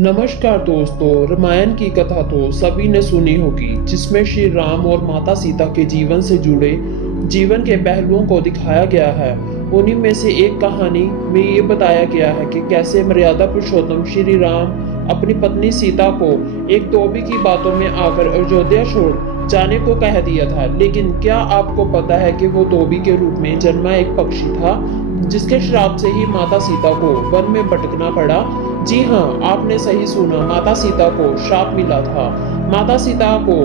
नमस्कार दोस्तों, रामायण की कथा तो सभी ने सुनी होगी, जिसमें श्री राम और माता सीता के जीवन से जुड़े जीवन के पहलुओं को दिखाया गया है। उन्हीं में से एक कहानी में ये बताया गया है कि कैसे मर्यादा पुरुषोत्तम श्री राम अपनी पत्नी सीता को एक धोबी की बातों में आकर अयोध्या छोड़ जाने को कह दिया था। लेकिन क्या आपको पता है कि वो धोबी के रूप में जन्मा एक पक्षी था, जिसके श्राप से ही माता सीता को वन में भटकना पड़ा। जी हाँ, आपने सही सुना, माता सीता को श्राप मिला था। माता सीता को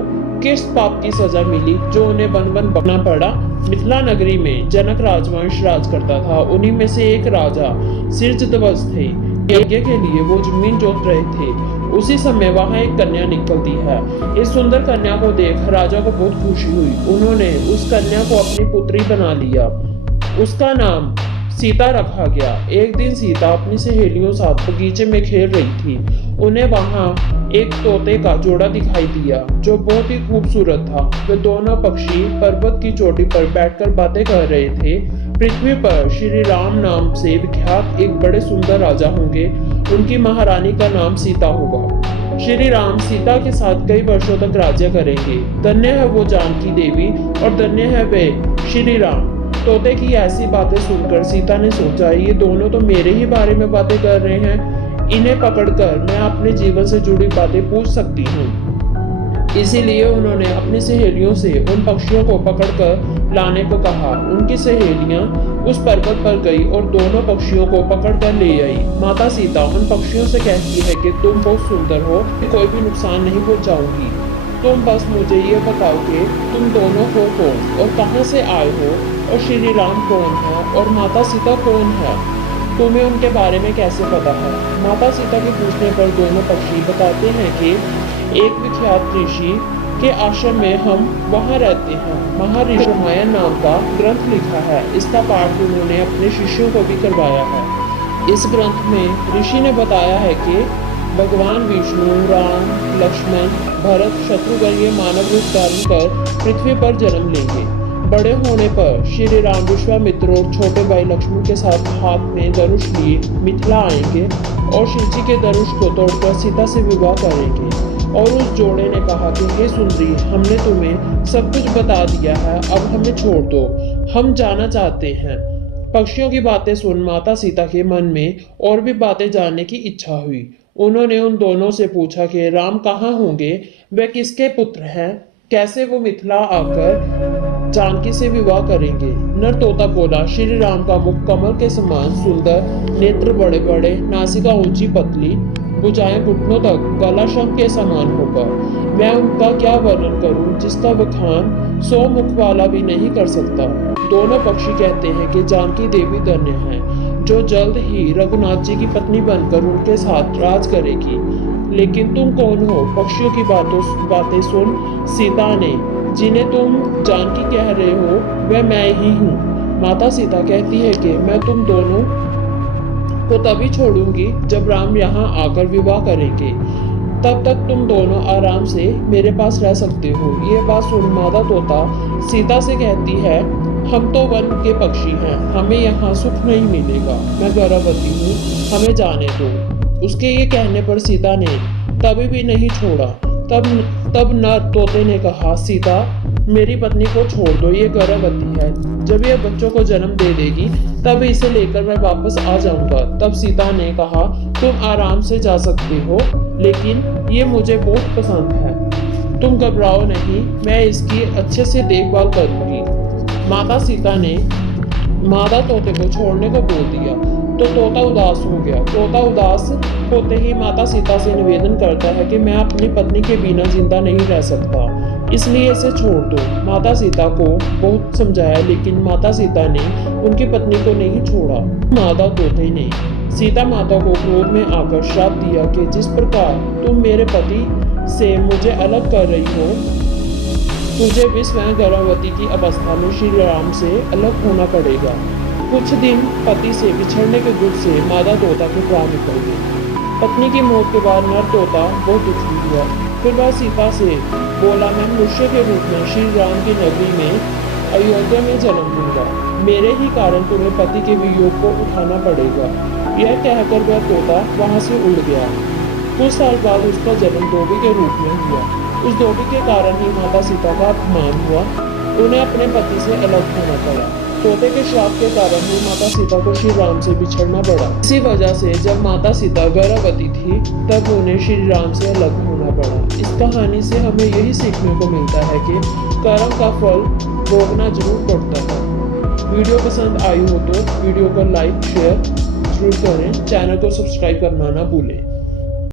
किस पाप की सजा मिली जो उन्हें वन वन भटकना पड़ा? मिथिला नगरी में जनक राजवंश राज करता था। उन्हीं में से एक राजा सिरजध्वज थे। यज्ञ के लिए वो जमीन जोत रहे थे। उसी समय वहां एक कन्या निकलती है। इस सुंदर कन्या को देख राजा को बहुत खुशी हुई। उन्होंने उस कन्या को अपनी पुत्री बना लिया। उसका नाम सीता रखा गया। एक दिन सीता अपनी सहेलियों साथ बगीचे में खेल रही थी। उन्हें वहां एक तोते का जोड़ा दिखाई दिया जो बहुत ही खूबसूरत था। वे दोनों पक्षी पर्वत की चोटी पर बैठकर बातें कर रहे थे। पृथ्वी पर श्री राम नाम से विख्यात एक बड़े सुंदर राजा होंगे। उनकी महारानी का नाम सीता होगा। श्री राम सीता के साथ कई वर्षों तक राज्य करेंगे। धन्य है वो जानकी देवी और धन्य है वे श्री राम। तोते की ऐसी बातें सुनकर सीता ने सोचा, ये दोनों तो मेरे ही बारे में बातें कर रहे हैं। इन्हें पकड़कर मैं अपने जीवन से जुड़ी बातें पूछ सकती हूँ। इसीलिए उन्होंने अपनी सहेलियों से उन पक्षियों को पकड़कर लाने को कहा। उनकी सहेलियां उस पर्वत पर गई और दोनों पक्षियों को पकड़कर ले आई। माता सीता उन पक्षियों से कहती है कि तुम बहुत सुंदर हो, कोई भी नुकसान नहीं पहुंचाऊंगी। तुम बस मुझे ये बताओ कि तुम दोनों हो कौन और कहां से आए हो, और श्री राम कौन है और माता सीता कौन है? तुम्हें उनके बारे में कैसे पता है? माता सीता के पूछने पर दोनों पक्षी बताते हैं कि एक विख्यात ऋषि के आश्रम में हम वहाँ रहते हैं। महर्षि रामायण नाम का ग्रंथ लिखा है। इसका पाठ उन्होंने अपने शिष्यों को भी करवाया है। इस ग्रंथ में ऋषि ने बताया है कि भगवान विष्णु, राम, लक्ष्मण, भरत, शत्रुघ्न ये मानव रूप धारण कर पृथ्वी पर जन्म लेंगे। बड़े होने पर श्री राम विश्वामित्र और छोटे भाई लक्ष्मण के साथ हाथ में धनुष लिए मिथिला आएंगे और शिवजी के धनुष को तोड़कर सीता से विवाह करेंगे। और उस जोड़े ने कहा कि हे सुंदरी, हमने तुम्हें सब कुछ बता दिया है, अब हमें छोड़ दो, हम जाना चाहते हैं। पक्षियों की बातें सुन माता सीता के मन में और भी बातें जानने की इच्छा हुई। उन्होंने उन दोनों से पूछा कि राम कहाँ होंगे, वे किसके पुत्र हैं, कैसे वो मिथिला आकर जानकी से विवाह करेंगे। नर तोता बोला, श्री राम का मुख कमल के समान सुंदर, नेत्र बड़े बड़े, नासिका ऊंची पतली, भुजाएं घुटनों तक, गला शंख के समान होगा। मैं उनका क्या वर्णन करूं, जिसका बखान 100 मुख वाला भी नहीं कर सकता। दोनों पक्षी कहते हैं कि जानकी देवी धन्य है, जो जल्द ही रघुनाथ जी की पत्नी बनकर उनके साथ राज करेगी। लेकिन तुम कौन हो? पक्षियों की बातें सुन सीता ने, जिन्हें तुम जानकी कह रहे हो वह मैं ही हूँ। माता सीता कहती है कि मैं तुम दोनों को तभी छोड़ूंगी जब राम यहाँ आकर विवाह करेंगे। तब तक तुम दोनों आराम से मेरे पास रह सकते हो। ये बात सुन माता तोता सीता से कहती है, हम तो वन के पक्षी हैं, हमें यहाँ सुख नहीं मिलेगा। मैं गर्भवती हूँ, हमें जाने दो। उसके ये कहने पर सीता ने तभी भी नहीं छोड़ा। तब नर तोते ने कहा, सीता मेरी पत्नी को छोड़ दो, ये गर्भवती है। जब ये बच्चों को जन्म दे देगी तब इसे लेकर मैं वापस आ जाऊंगा। तब सीता ने कहा, तुम आराम से जा सकते हो, लेकिन ये मुझे बहुत पसंद है। तुम घबराओ नहीं, मैं इसकी अच्छे से देखभाल करूंगी। माता सीता ने मादा तोते को छोड़ने को बोल दिया तो तोता उदास हो गया। तोता उदास होते ही माता सीता से निवेदन करता है कि मैं अपनी पत्नी के बिना जिंदा नहीं रह सकता, इसलिए इसे छोड़ दो। माता सीता को बहुत समझाया, लेकिन माता सीता ने उनकी पत्नी को नहीं छोड़ा। मादा तोते ने सीता माता को क्रोध में आकर श्राप दिया कि जिस प्रकार तुम मेरे पति से मुझे अलग कर रही हो, तुझे भी स्वयं गर्भवती की अवस्था में श्री राम से अलग होना पड़ेगा। कुछ दिन पति से बिछड़ने के दुख से मादा तोता के प्राण निकल गए। पत्नी की मौत के बाद नर तोता बहुत दुखी हुआ। फिर वह सीता से बोला, मैं मनुष्य के रूप में श्री राम की नगरी में अयोध्या में जन्म लूंगा। मेरे ही कारण तुम्हें पति के वियोग को उठाना पड़ेगा। यह कहकर वह तोता वहां से उड़ गया। कुछ साल बाद उसका जन्म धोबी के रूप में हुआ। उस धोबी के कारण ही माता सीता का अपमान हुआ। उन्हें अपने पति से अलग होना पड़ा। तोते के श्राप के कारण ही माता सीता को श्री राम से बिछड़ना पड़ा। इसी वजह से जब माता सीता गर्भवती थी तब उन्हें श्री राम से अलग होना पड़ा। इस कहानी से हमें यही सीखने को मिलता है कि कर्म का फल भोगना जरूर पड़ता है। वीडियो पसंद आई हो तो वीडियो को लाइक शेयर जरूर करें। चैनल को सब्सक्राइब करना ना भूलें।